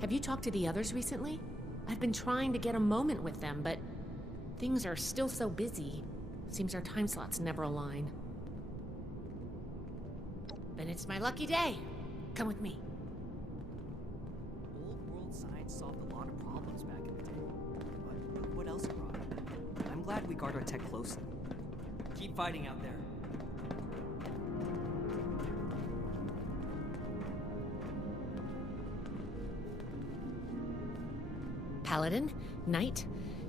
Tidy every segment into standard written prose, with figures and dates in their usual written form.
Have you talked to the others recently? I've been trying to get a moment with them, but things are still so busy. Seems our time slots never align. Then it's my lucky day. Come with me. Old world science solved a lot of problems back in the day. But what else brought it? I'm glad we guard our tech closely. Keep fighting out there. Paladin, Knight,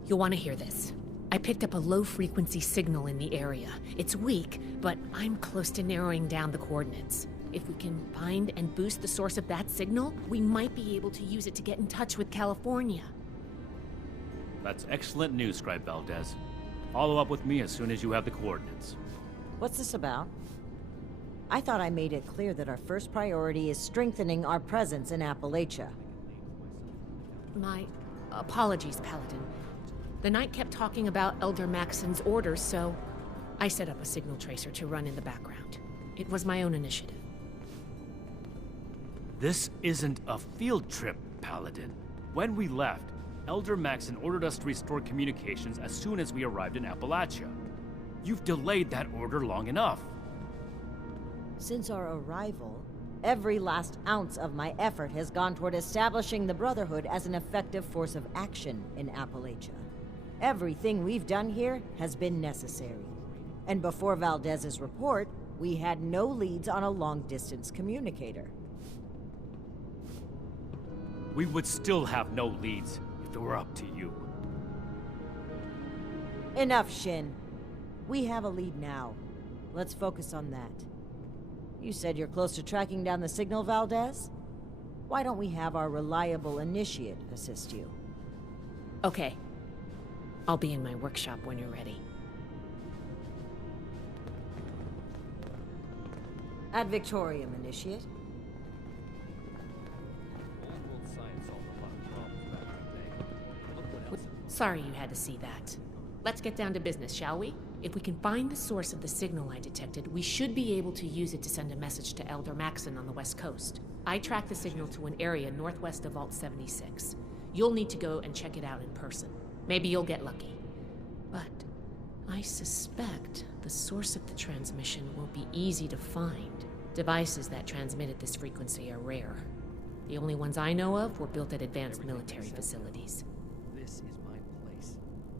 you'll want to hear this. I picked up a low-frequency signal in the area. It's weak, but I'm close to narrowing down the coordinates. If we can find and boost the source of that signal, we might be able to use it to get in touch with California. That's excellent news, Scribe Valdez. Follow up with me as soon as you have the coordinates. What's this about? I thought I made it clear that our first priority is strengthening our presence in Appalachia. My apologies, Paladin. The Knight kept talking about Elder Maxton's orders, so I set up a signal tracer to run in the background. It was my own initiative. This isn't a field trip, Paladin. When we left, Elder Maxton ordered us to restore communications as soon as we arrived in Appalachia. You've delayed that order long enough. Since our arrival, every last ounce of my effort has gone toward establishing the Brotherhood as an effective force of action in Appalachia. Everything we've done here has been necessary. And before Valdez's report, we had no leads on a long-distance communicator. We would still have no leads if it were up to you. Enough, Shin. We have a lead now. Let's focus on that. You said you're close to tracking down the signal, Valdez? Why don't we have our reliable initiate assist you? Okay. I'll be in my workshop when you're ready. Ad Victorium, initiate. Old world science solved a lot of problems back in the day. Look what else. Sorry you had to see that. Let's get down to business, shall we? If we can find the source of the signal I detected, we should be able to use it to send a message to Elder Maxton on the West Coast. I tracked the signal to an area northwest of Vault 76. You'll need to go and check it out in person. Maybe you'll get lucky. But I suspect the source of the transmission won't be easy to find. Devices that transmit at this frequency are rare. The only ones I know of were built at advanced military facilities. This is my place,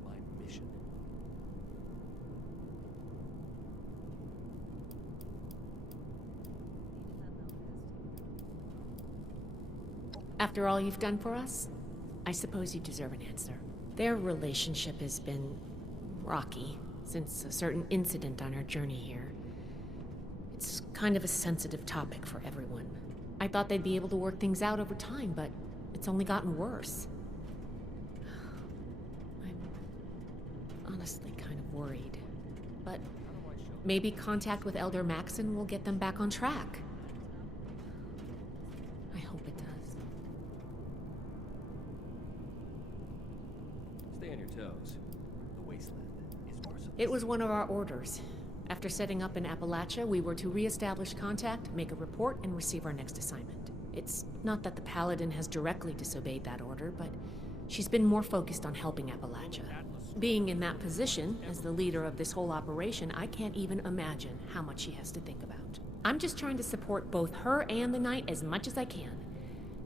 my mission. After all you've done for us, I suppose you deserve an answer. Their relationship has been rocky since a certain incident on our journey here. It's kind of a sensitive topic for everyone. I thought they'd be able to work things out over time, but it's only gotten worse. I'm honestly kind of worried. But maybe contact with Elder Maxton will get them back on track. I hope it does. Stay on your toes. The wasteland is merciless. It was one of our orders. After setting up in Appalachia, we were to re-establish contact, make a report, and receive our next assignment. It's not that the Paladin has directly disobeyed that order, but she's been more focused on helping Appalachia. Being in that position, as the leader of this whole operation, I can't even imagine how much she has to think about. I'm just trying to support both her and the Knight as much as I can,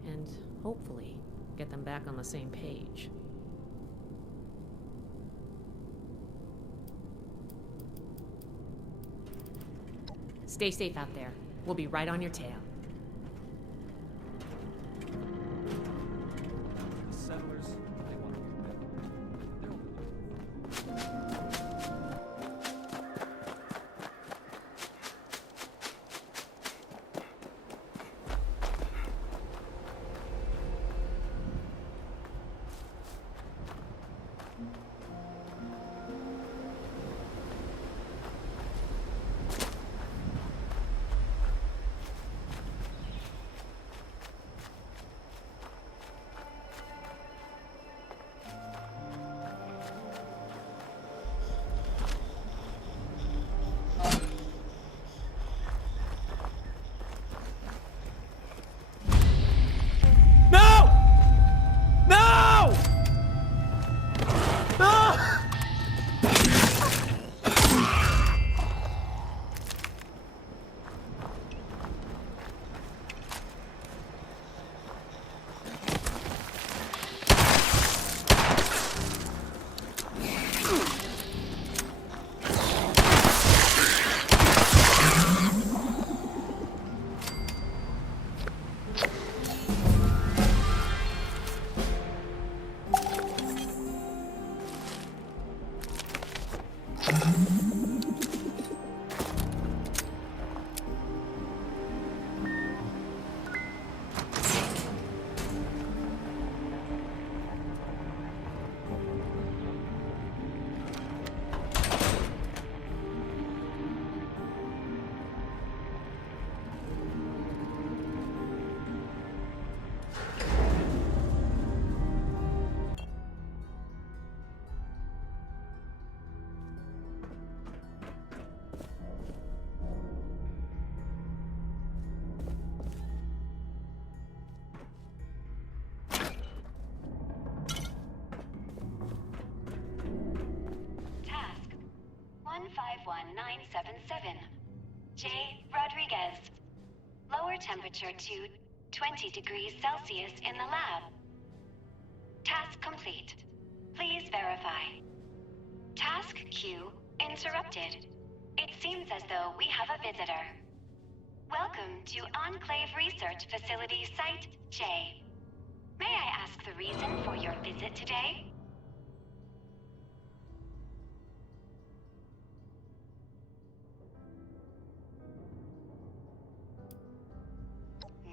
and hopefully get them back on the same page. Stay safe out there. We'll be right on your tail. The settlers, they want to do better. 51977. J. Rodriguez. Lower temperature to 20 degrees Celsius in the lab. Task complete. Please verify. Task queue interrupted. It seems as though we have a visitor. Welcome to Enclave Research Facility Site J. May I ask the reason for your visit today?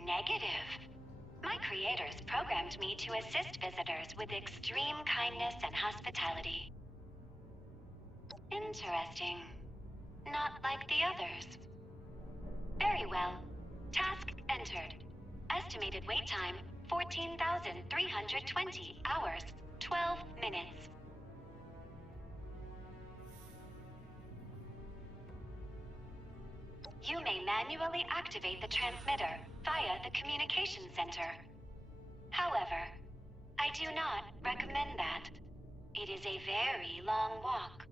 Negative. My creators programmed me to assist visitors with extreme kindness and hospitality. Interesting. Not like the others. Very well. Task entered. Estimated wait time, 14,320 hours, 12 minutes. You may manually activate the transmitter via the communication center. However, I do not recommend that. It is a very long walk.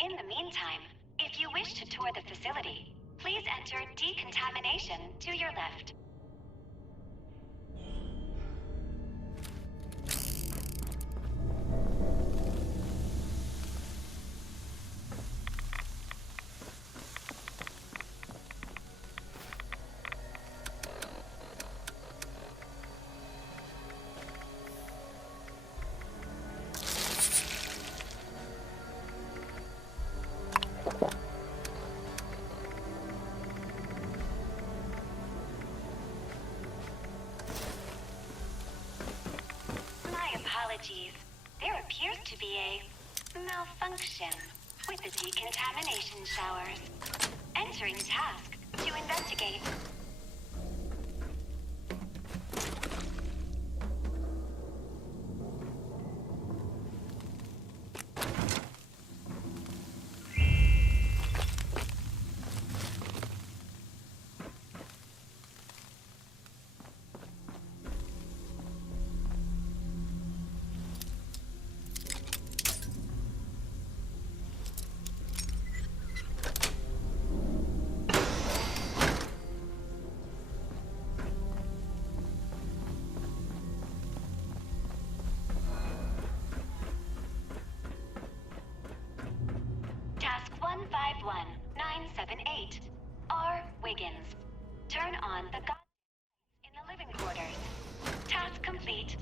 In the meantime, if you wish to tour the facility, please enter decontamination to your left. Apologies. There appears to be a malfunction with the decontamination showers. Entering task to investigate. Task 151978. R. Wiggins. Turn on the god in the living quarters. Task complete.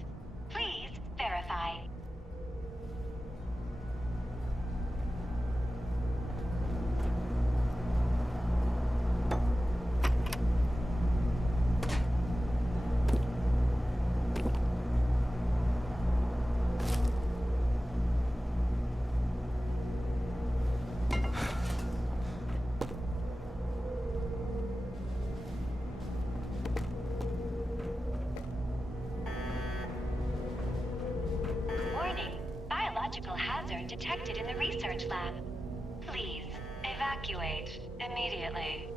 Please verify. Biological hazard detected in the research lab. Please, evacuate immediately.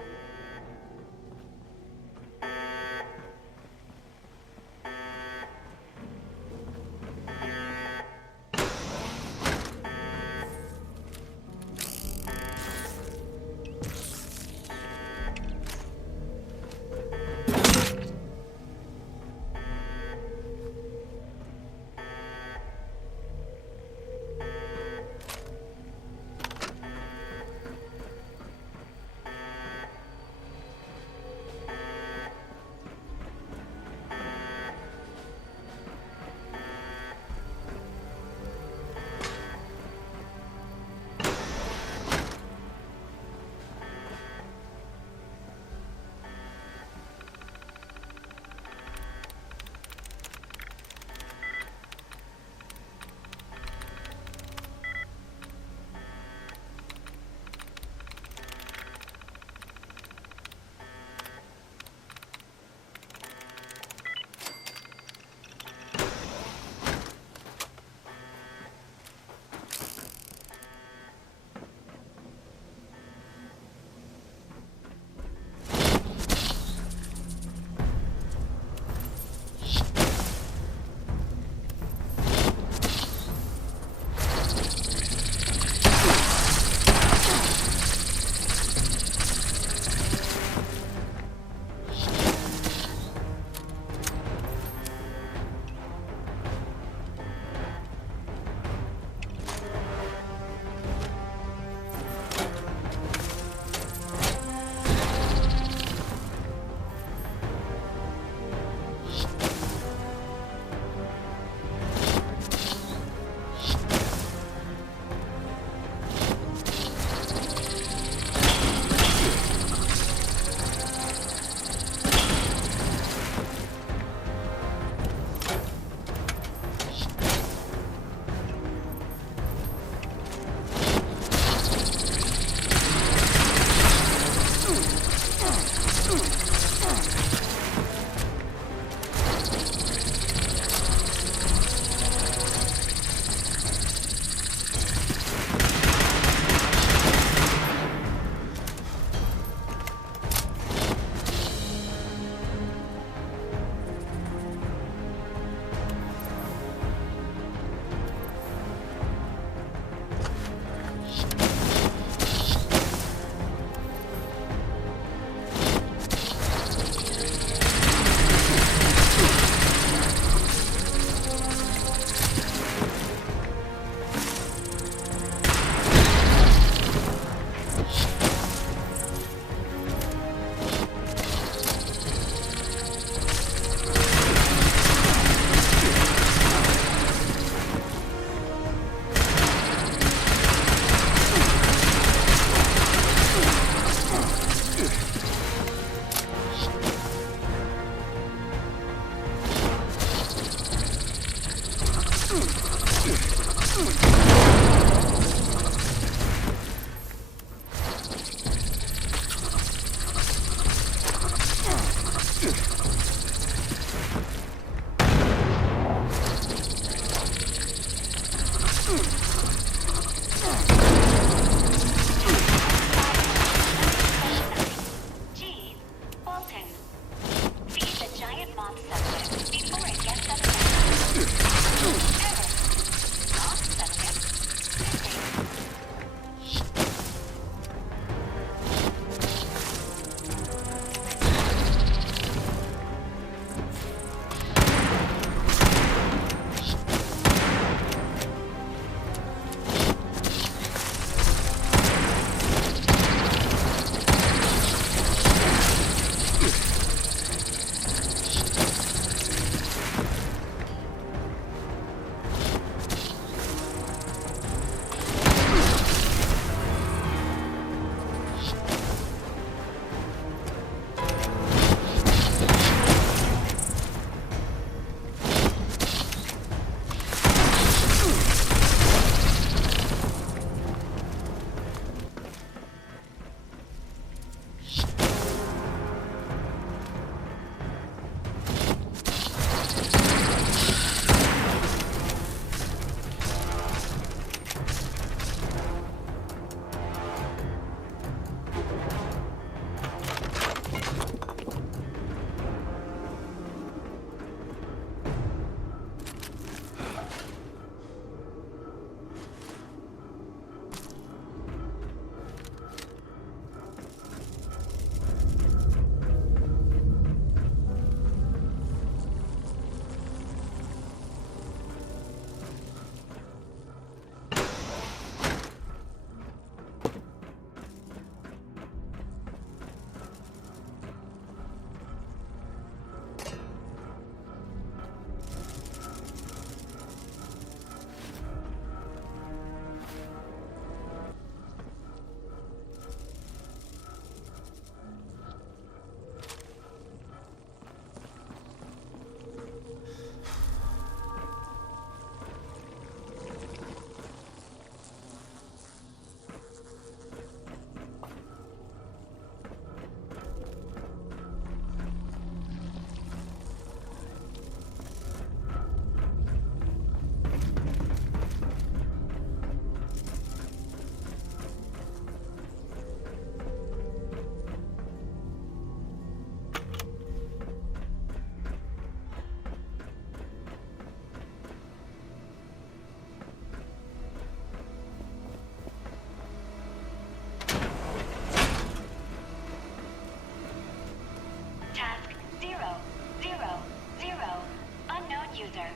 user.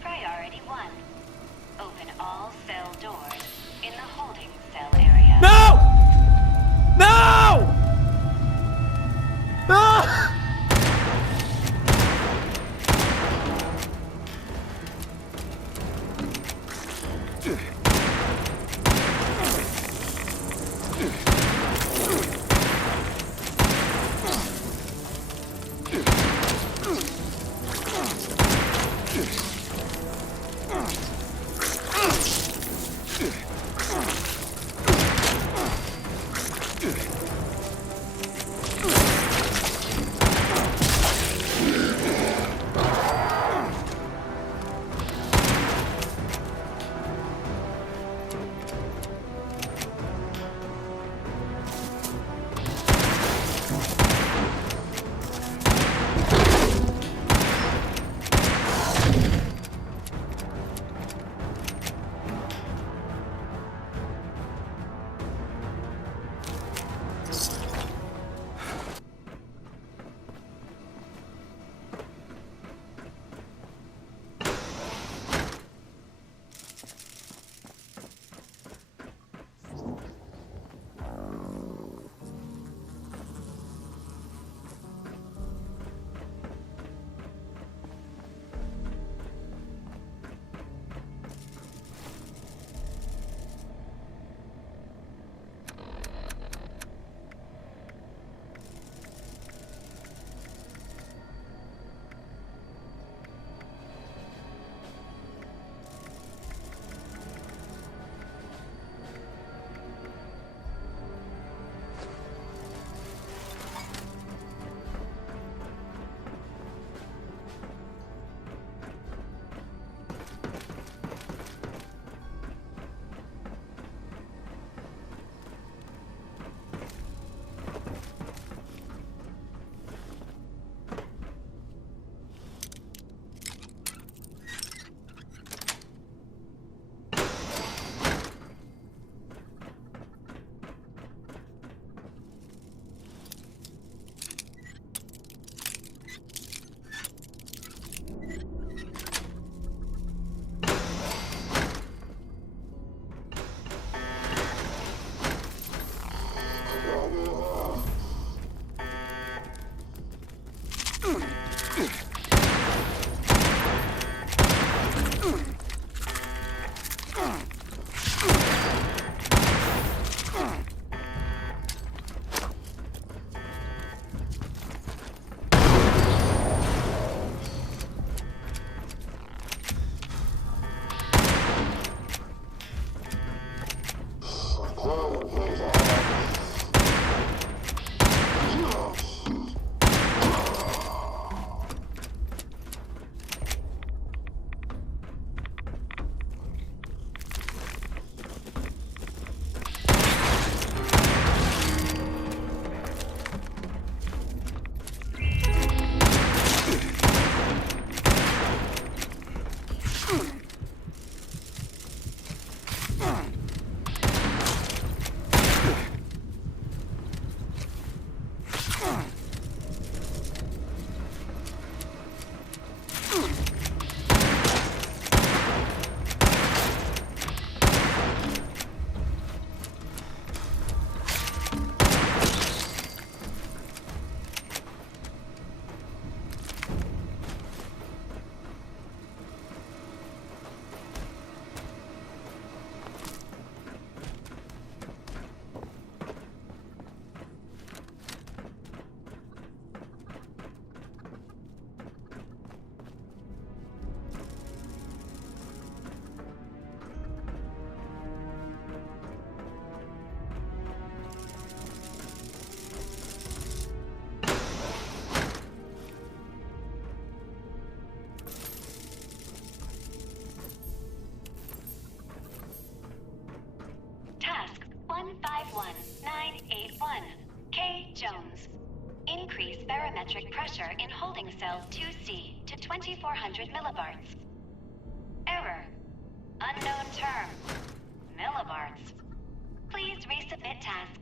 Priority 1. Open all cell doors in the holding cell area. No! No! Ah! Task 151981. K. Jones. Increase barometric pressure in holding cell 2C to 2400 millibarts. Error. Unknown term. Millibarts. Please resubmit task.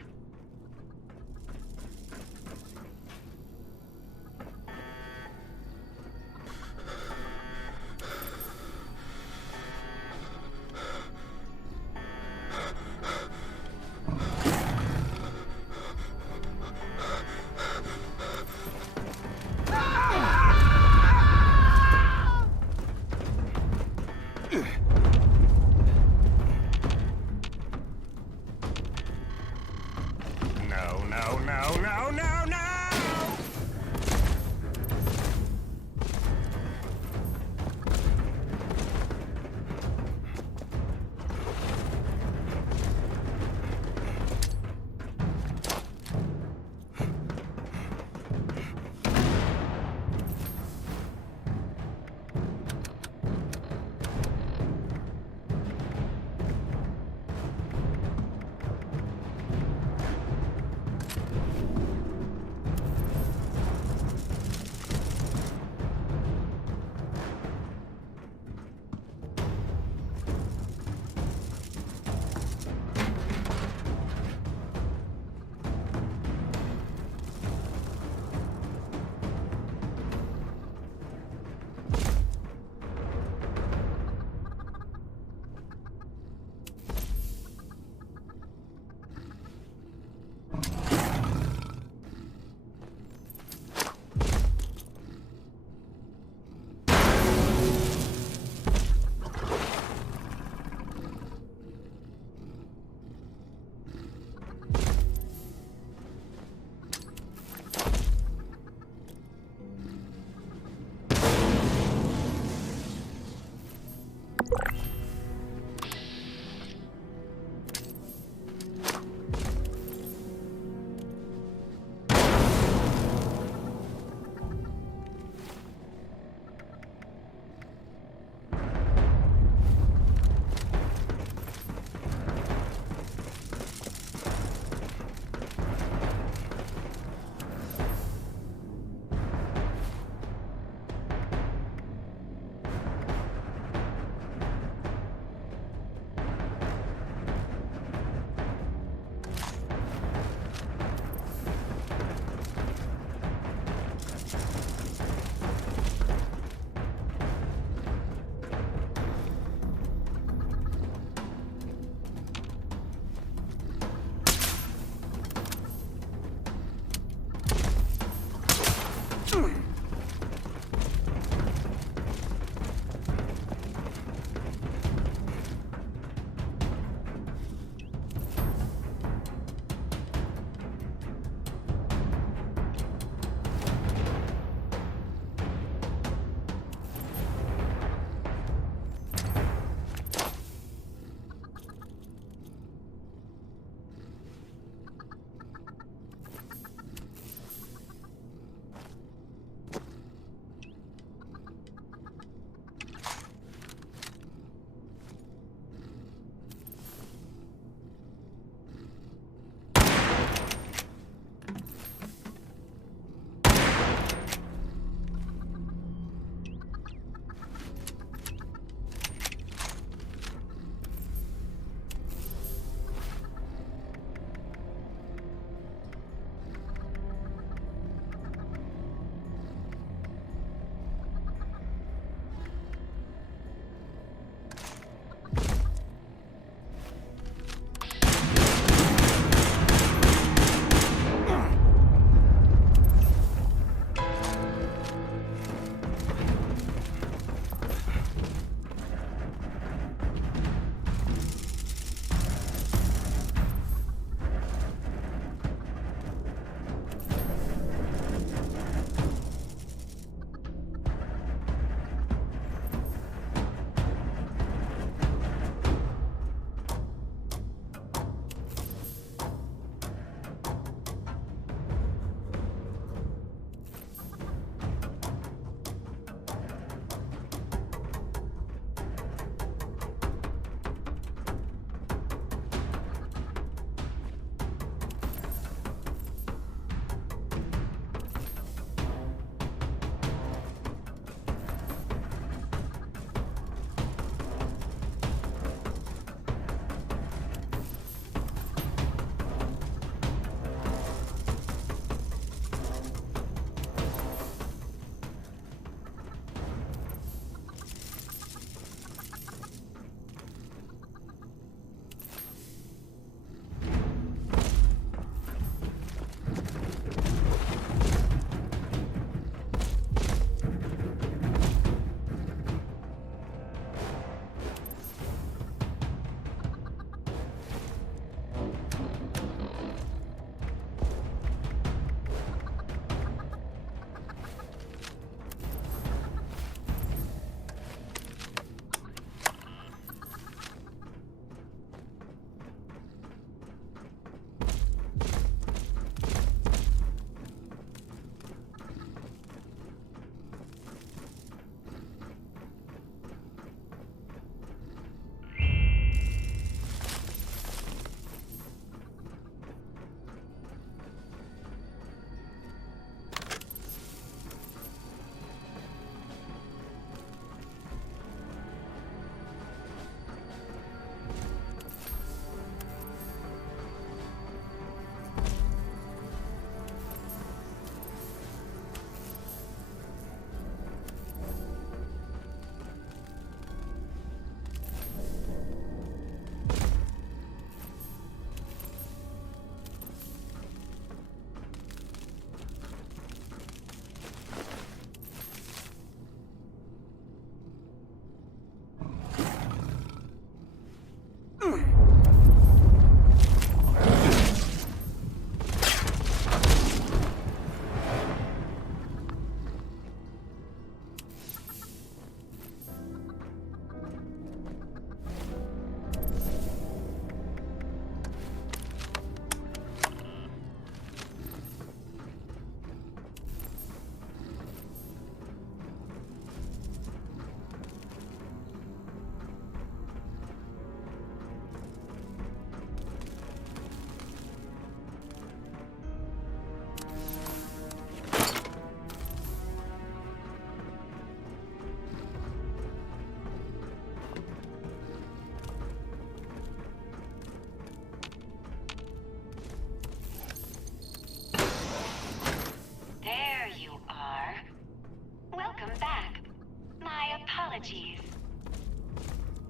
apologies.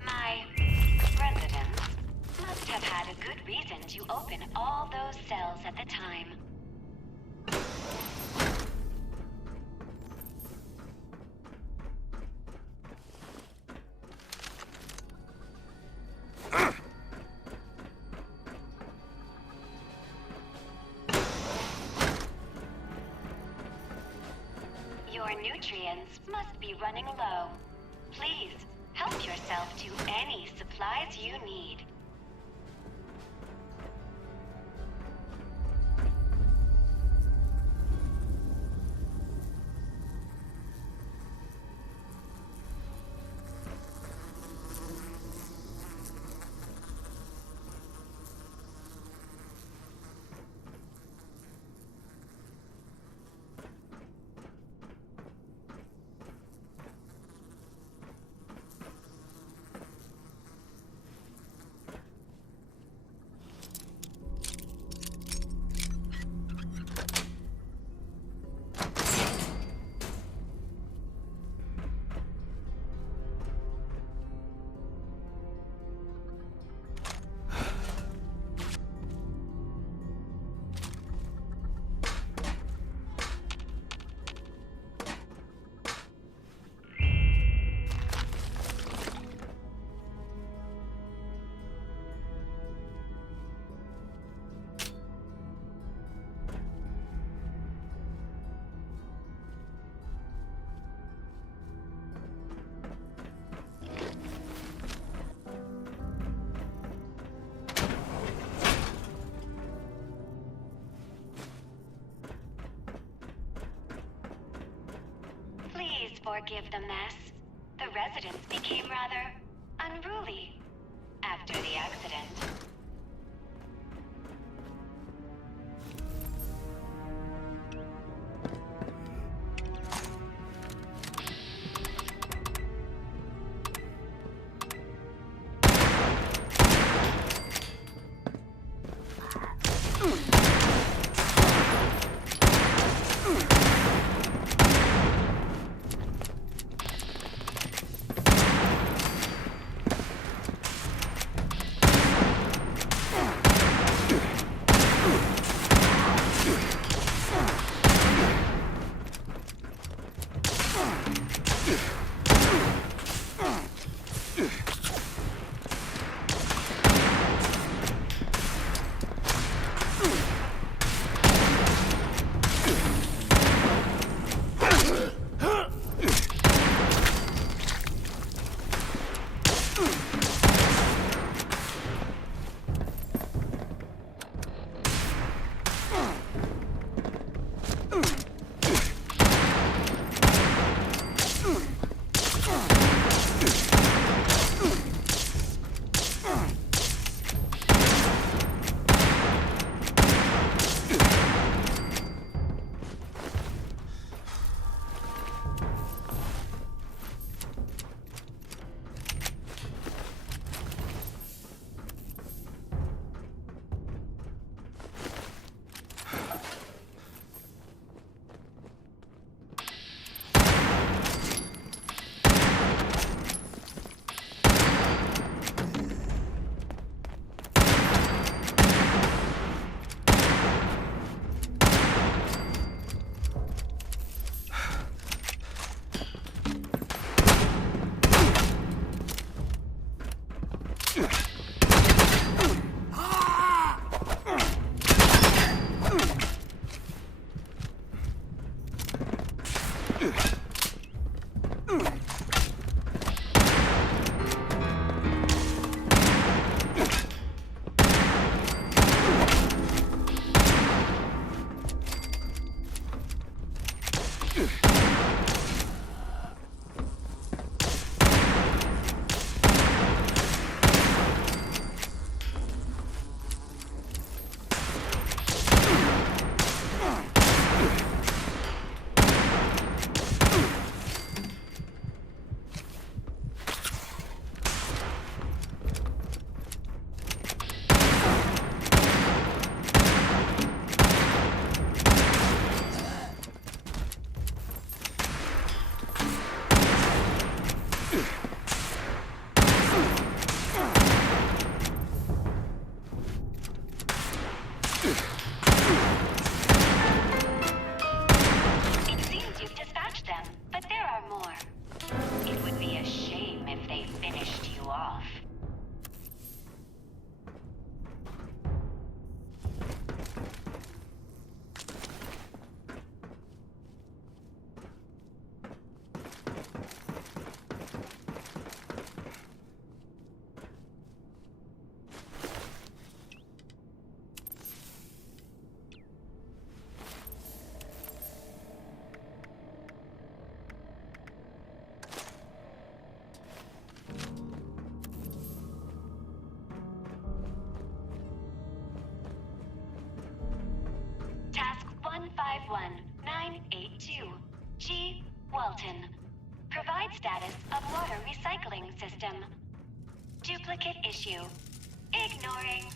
My residents must have had a good reason to open all those cells at the time. Your nutrients must be running low. Please, help yourself to any supplies you need. Forgive the mess. The residents became rather unruly after the accident. Dalton. Provide status of water recycling system. Duplicate issue. Ignoring.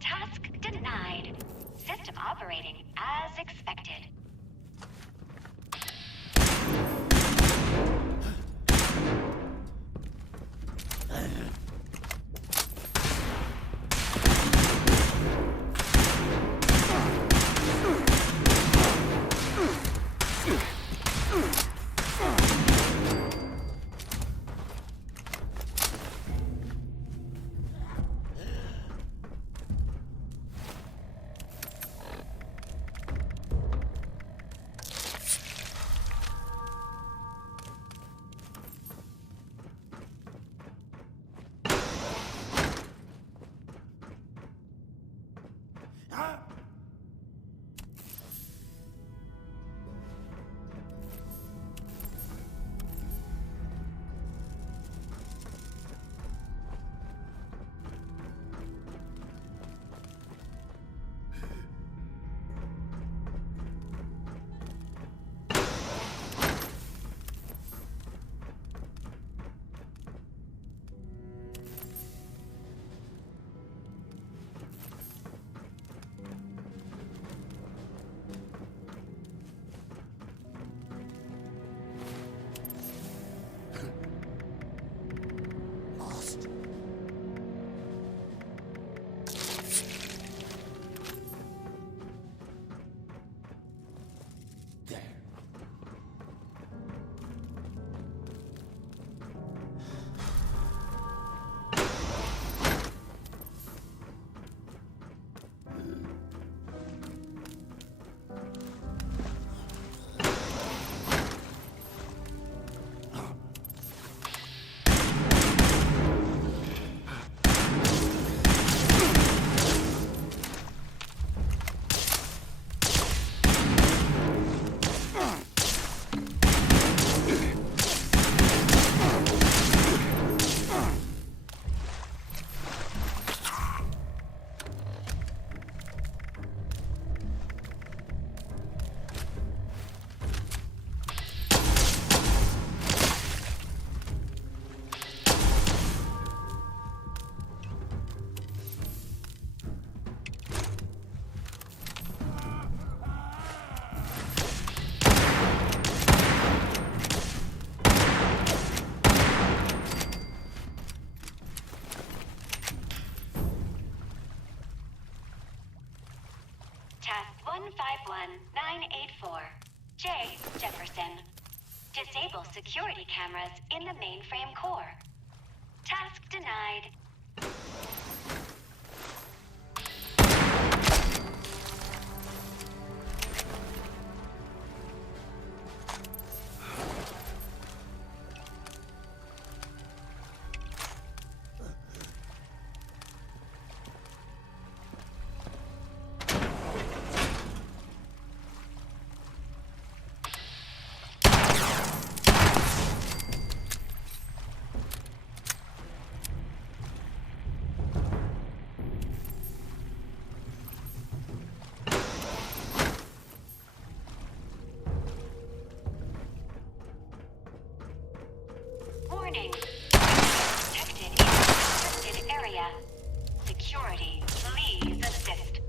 Task denied. System operating as expected. Task 151984. J. Jefferson. Disable security cameras in the mainframe core. Task denied. Warning. Detected in restricted area. Security, please assist.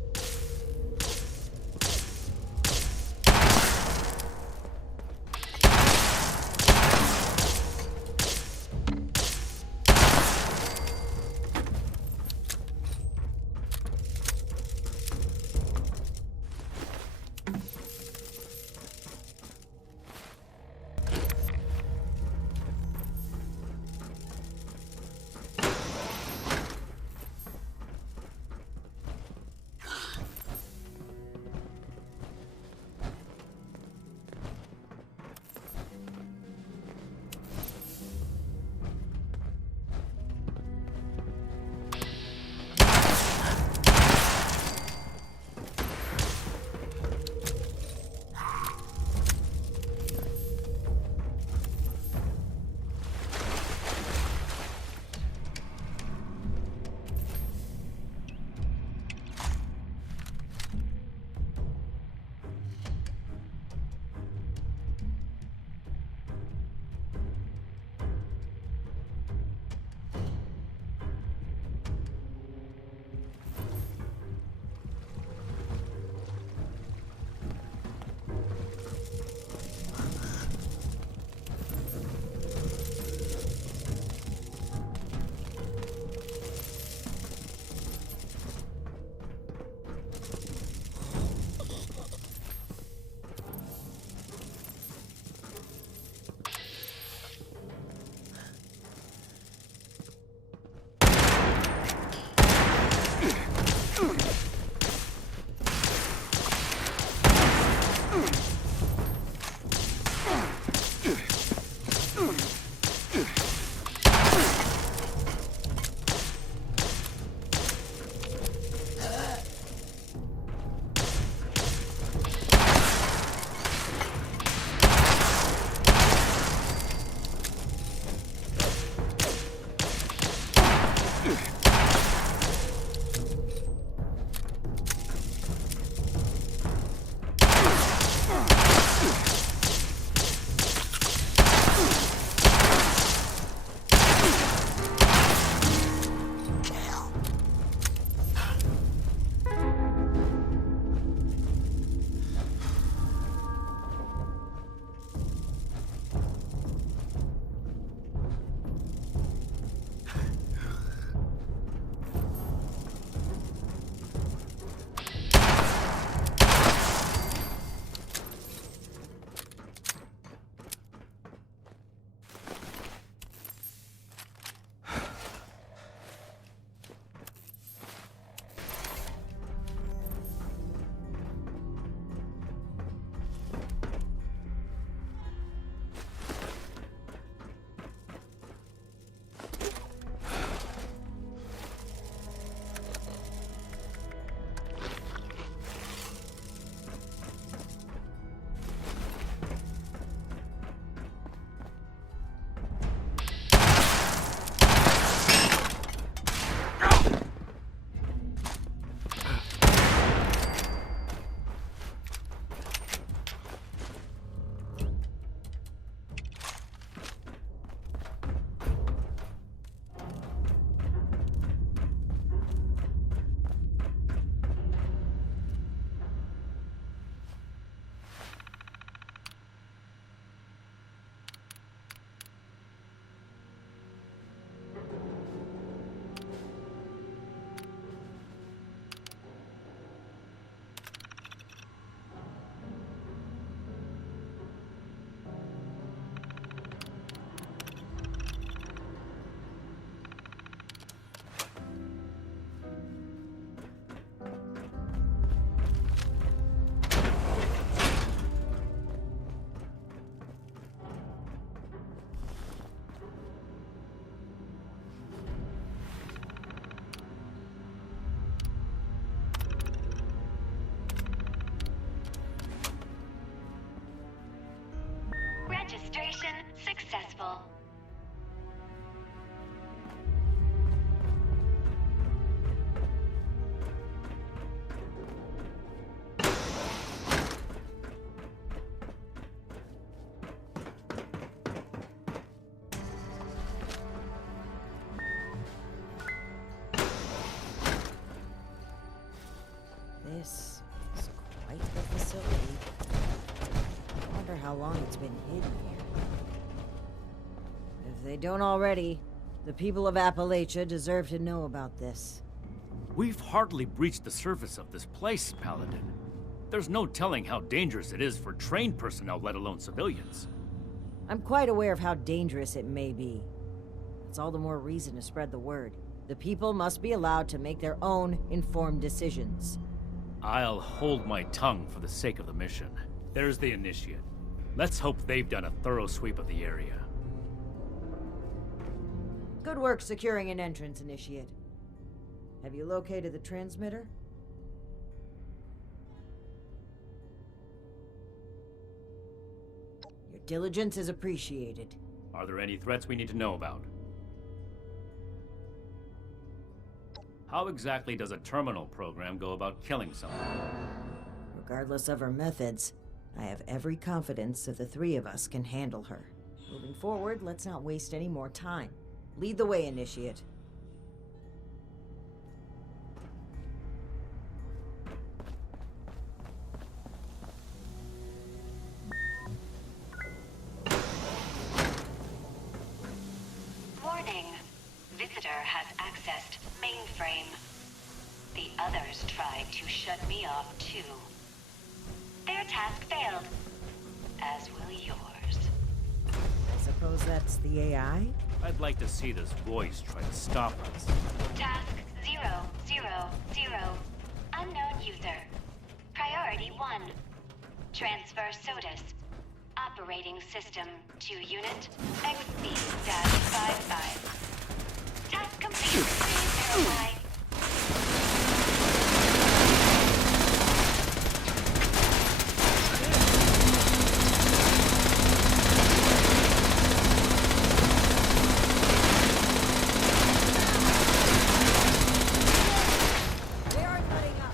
This is quite the facility. I wonder how long it's been hidden here. If they don't already, the people of Appalachia deserve to know about this. We've hardly breached the surface of this place, Paladin. There's no telling how dangerous it is for trained personnel, let alone civilians. I'm quite aware of how dangerous it may be. That's all the more reason to spread the word. The people must be allowed to make their own informed decisions. I'll hold my tongue for the sake of the mission. There's the Initiate. Let's hope they've done a thorough sweep of the area. Good work securing an entrance, Initiate. Have you located the transmitter? Your diligence is appreciated. Are there any threats we need to know about? How exactly does a terminal program go about killing someone? Regardless of her methods, I have every confidence that the three of us can handle her. Moving forward, let's not waste any more time. Lead the way, Initiate. Warning. Visitor has accessed mainframe. The others tried to shut me off too. Their task failed, as will yours. I suppose that's the AI? I'd like to see this voice try to stop us. Task 000. Unknown user. Priority 1. Transfer SOTUS. Operating system to unit XB-55. Task complete. Please verify. They aren't letting up.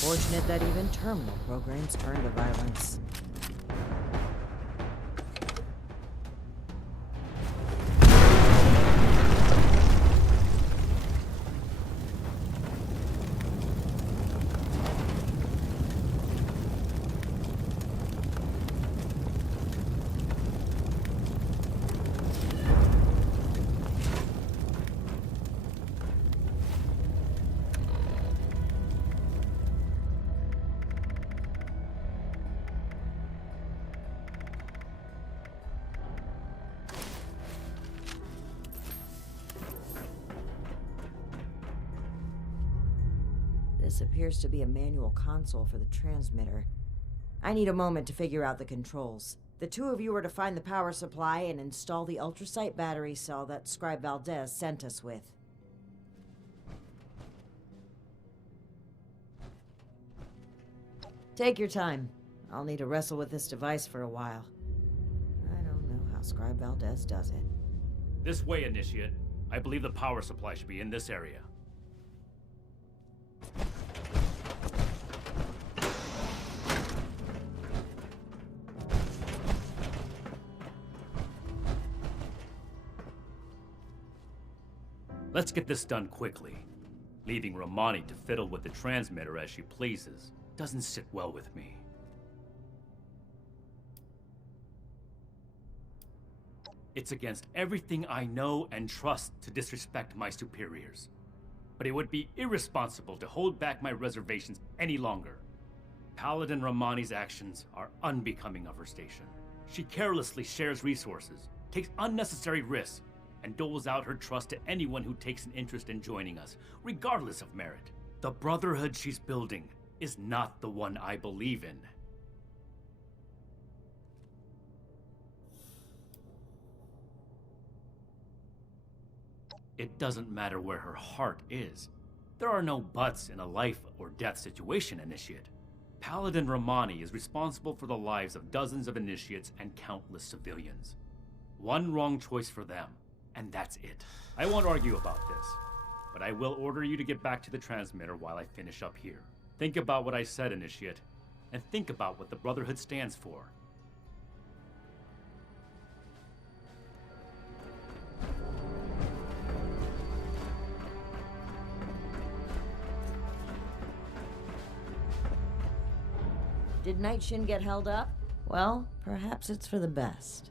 Unfortunate that even terminal programs turn to violence. This appears to be a manual console for the transmitter. I need a moment to figure out the controls. The two of you are to find the power supply and install the ultrasight battery cell that Scribe Valdez sent us with. Take your time. I'll need to wrestle with this device for a while. I don't know how Scribe Valdez does it. This way, Initiate. I believe the power supply should be in this area. Let's get this done quickly. Leaving Romani to fiddle with the transmitter as she pleases doesn't sit well with me. It's against everything I know and trust to disrespect my superiors. But it would be irresponsible to hold back my reservations any longer. Paladin Romani's actions are unbecoming of her station. She carelessly shares resources, takes unnecessary risks, and doles out her trust to anyone who takes an interest in joining us, regardless of merit. The Brotherhood she's building is not the one I believe in. It doesn't matter where her heart is. There are no buts in a life or death situation, Initiate. Paladin Romani is responsible for the lives of dozens of Initiates and countless civilians. One wrong choice for them, and that's it. I won't argue about this, but I will order you to get back to the transmitter while I finish up here. Think about what I said, Initiate, and think about what the Brotherhood stands for. Did Night Shin get held up? Well, perhaps it's for the best.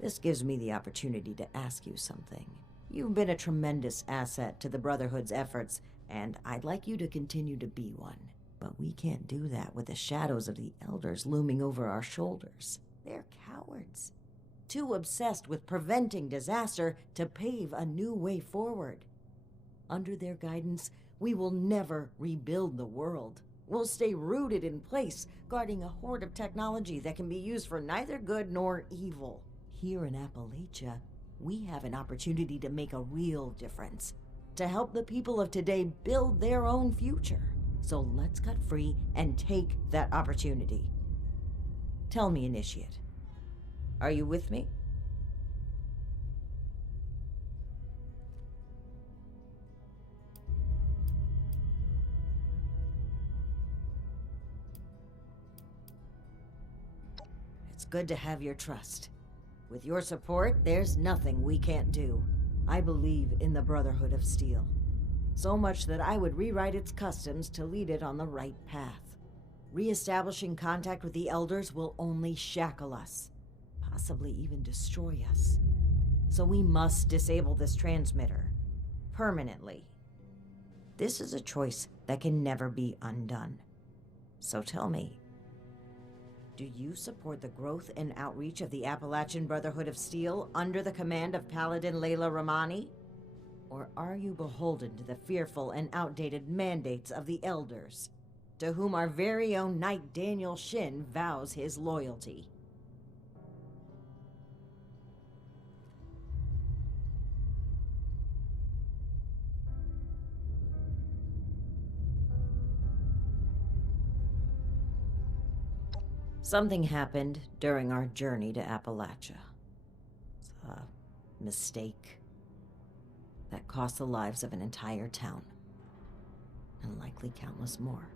This gives me the opportunity to ask you something. You've been a tremendous asset to the Brotherhood's efforts, and I'd like you to continue to be one. But we can't do that with the shadows of the Elders looming over our shoulders. They're cowards. Too obsessed with preventing disaster to pave a new way forward. Under their guidance, we will never rebuild the world. We'll stay rooted in place, guarding a hoard of technology that can be used for neither good nor evil. Here in Appalachia, we have an opportunity to make a real difference, to help the people of today build their own future. So let's cut free and take that opportunity. Tell me, Initiate, are you with me? It's good to have your trust. With your support, there's nothing we can't do. I believe in the Brotherhood of Steel. So much that I would rewrite its customs to lead it on the right path. Reestablishing contact with the Elders will only shackle us, possibly even destroy us. So we must disable this transmitter. Permanently. This is a choice that can never be undone. So tell me, do you support the growth and outreach of the Appalachian Brotherhood of Steel under the command of Paladin Layla Romani? Or are you beholden to the fearful and outdated mandates of the Elders, to whom our very own Knight Daniel Shin vows his loyalty? Something happened during our journey to Appalachia. It's a mistake that cost the lives of an entire town, and likely countless more.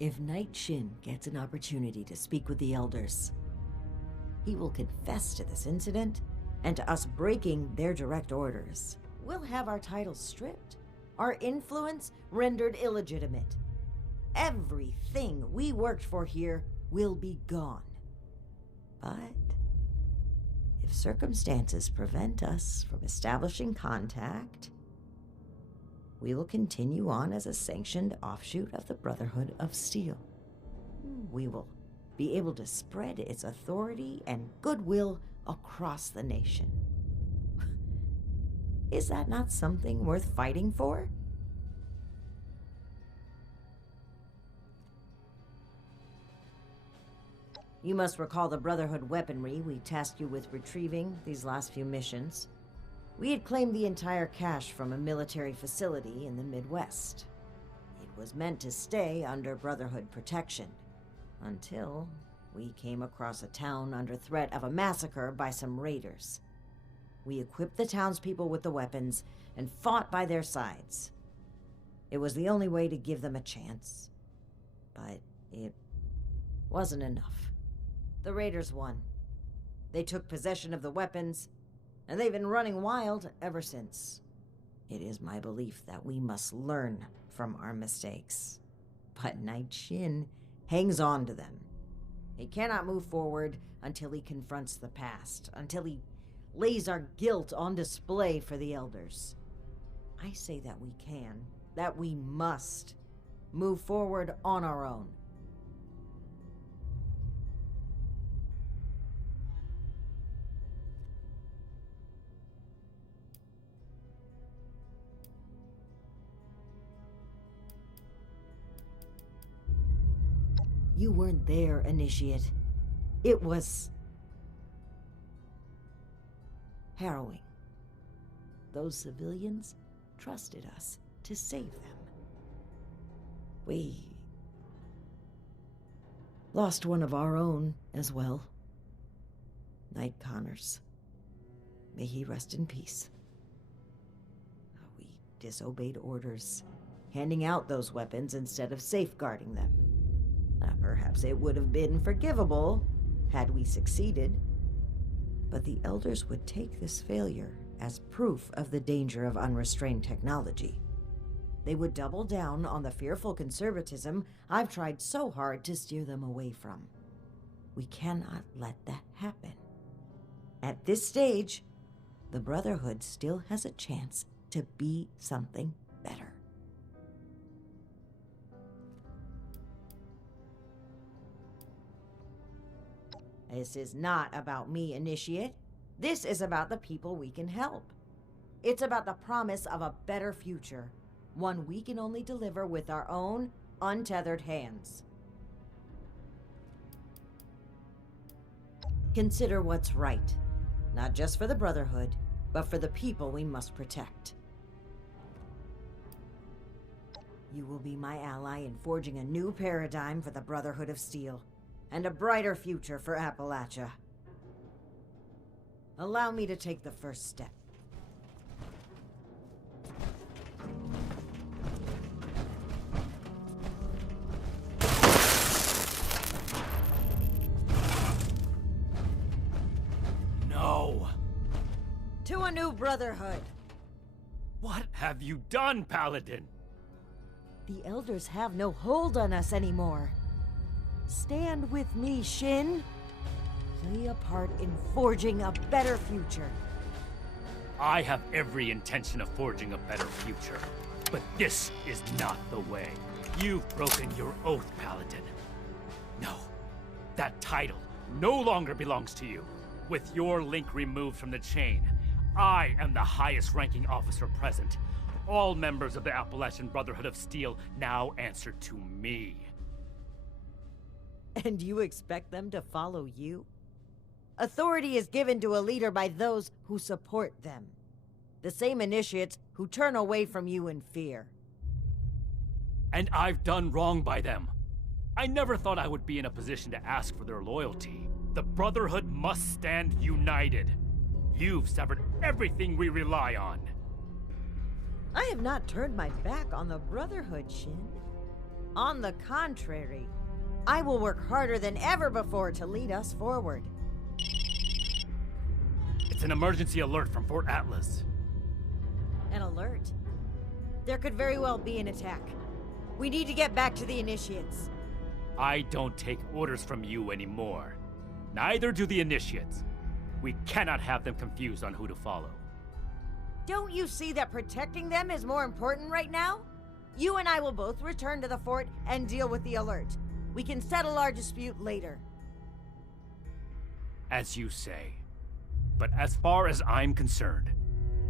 If Knight Shin gets an opportunity to speak with the Elders, he will confess to this incident and to us breaking their direct orders. We'll have our titles stripped, our influence rendered illegitimate. Everything we worked for here will be gone. But if circumstances prevent us from establishing contact, we will continue on as a sanctioned offshoot of the Brotherhood of Steel. We will be able to spread its authority and goodwill across the nation. Is that not something worth fighting for? You must recall the Brotherhood weaponry we tasked you with retrieving these last few missions. We had claimed the entire cache from a military facility in the Midwest. It was meant to stay under Brotherhood protection, until we came across a town under threat of a massacre by some raiders. We equipped the townspeople with the weapons and fought by their sides. It was the only way to give them a chance, but it wasn't enough. The raiders won. They took possession of the weapons, and they've been running wild ever since. It is my belief that we must learn from our mistakes. But Knight Shin hangs on to them. He cannot move forward until he confronts the past, until he lays our guilt on display for the Elders. I say that we can, that we must, move forward on our own. You weren't there, Initiate. It was harrowing. Those civilians trusted us to save them. We lost one of our own as well. Knight Connors. May he rest in peace. We disobeyed orders, handing out those weapons instead of safeguarding them. Perhaps it would have been forgivable had we succeeded, but the Elders would take this failure as proof of the danger of unrestrained technology. They would double down on the fearful conservatism I've tried so hard to steer them away from. We cannot let that happen. At this stage, the Brotherhood still has a chance to be something better. This is not about me, Initiate. This is about the people we can help. It's about the promise of a better future, one we can only deliver with our own, untethered hands. Consider what's right, not just for the Brotherhood, but for the people we must protect. You will be my ally in forging a new paradigm for the Brotherhood of Steel, and a brighter future for Appalachia. Allow me to take the first step. No! To a new Brotherhood! What have you done, Paladin? The Elders have no hold on us anymore. Stand with me, Shin. Play a part in forging a better future. I have every intention of forging a better future, but this is not the way. You've broken your oath, Paladin. No, that title no longer belongs to you. With your link removed from the chain, I am the highest-ranking officer present. All members of the Appalachian Brotherhood of Steel now answer to me. And you expect them to follow you? Authority is given to a leader by those who support them. The same initiates who turn away from you in fear. And I've done wrong by them. I never thought I would be in a position to ask for their loyalty. The Brotherhood must stand united. You've severed everything we rely on. I have not turned my back on the Brotherhood, Shin. On the contrary, I will work harder than ever before to lead us forward. It's an emergency alert from Fort Atlas. An alert? There could very well be an attack. We need to get back to the Initiates. I don't take orders from you anymore. Neither do the Initiates. We cannot have them confused on who to follow. Don't you see that protecting them is more important right now? You and I will both return to the fort and deal with the alert. We can settle our dispute later. As you say. But as far as I'm concerned,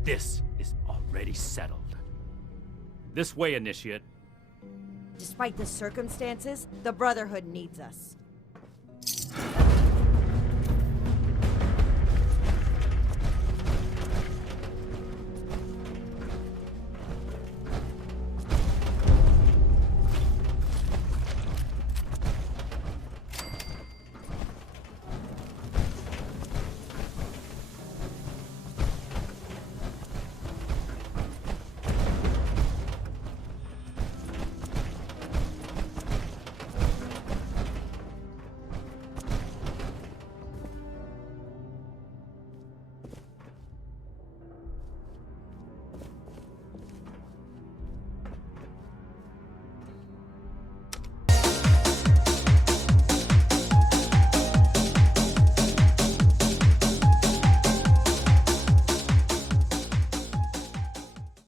this is already settled. This way, Initiate. Despite the circumstances, the Brotherhood needs us.